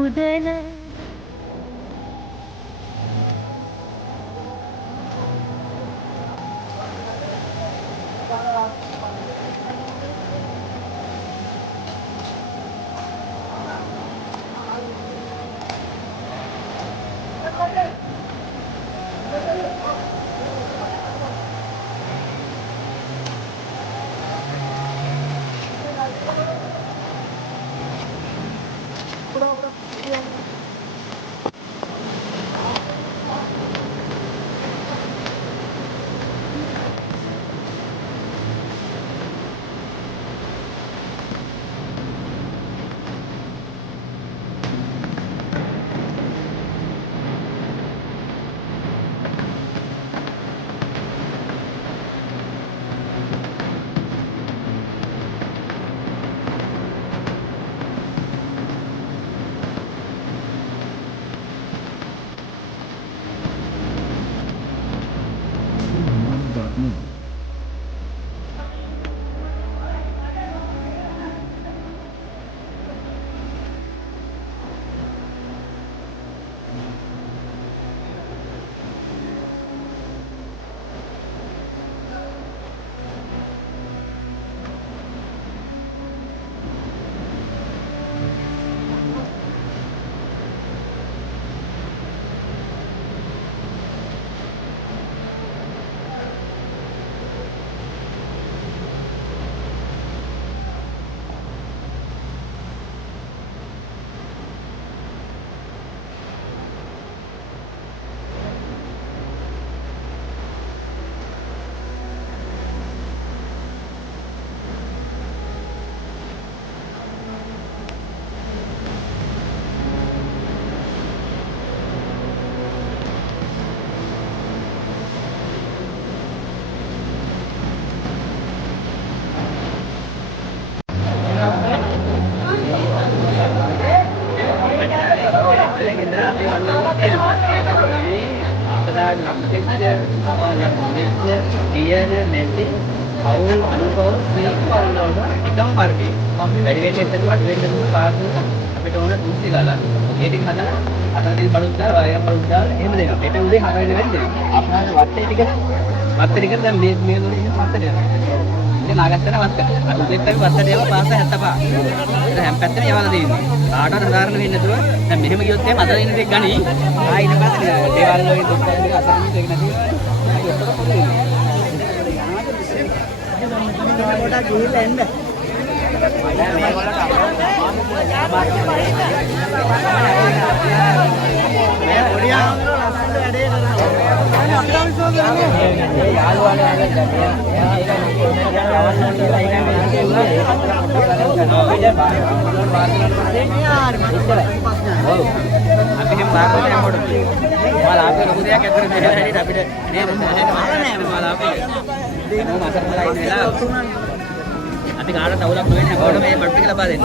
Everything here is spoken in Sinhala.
උදන අවුල් අනුභව එකම මාර්ගයේ වැඩි වෙන්න අපිට ඕන දුස්සි ගාලා ඒ ටික හදලා අතරින් බඩුත් දාලා වයම් බඩුත් දාලා එහෙම දෙනවා. ඒක උදේ 6 වෙනි වැඩි දෙනවා. අපහාර වත්තේ ටික දැන් මේ දොරේ වත්තට යනවා. ඉතින් නාගත්තට වත්ත. අර උදේත් අපි වත්තට යව පාස 75. ඒක හැම පැත්තෙම යවලා දෙන්නේ. කාටවත් සාධාරණ වෙන්නේ නැතුව දැන් මෙහෙම ගියොත් එහෙම අතරින් ඉන්න එක ගනි. ආ ඊට පස්සේ දේවල් වලින් දුක් කරන එක අතරින් ඉන්න එක නැතිව අපි ඔක්කොම පොඩ්ඩක් ගිහිල්ලා එන්න. අපි හැම බාරකට යනකොට මාලා අපේ ලොකු දෙයක් ඇත්තට මෙහෙම හැටියට අපිට නේද මාලා අපේ දෙන්නම අසරණලා ඉඳලා අපි කාටවත් අවුලක් නොවෙන්නේ හැමෝටම මේ බඩු ටික ලබා දෙන්න.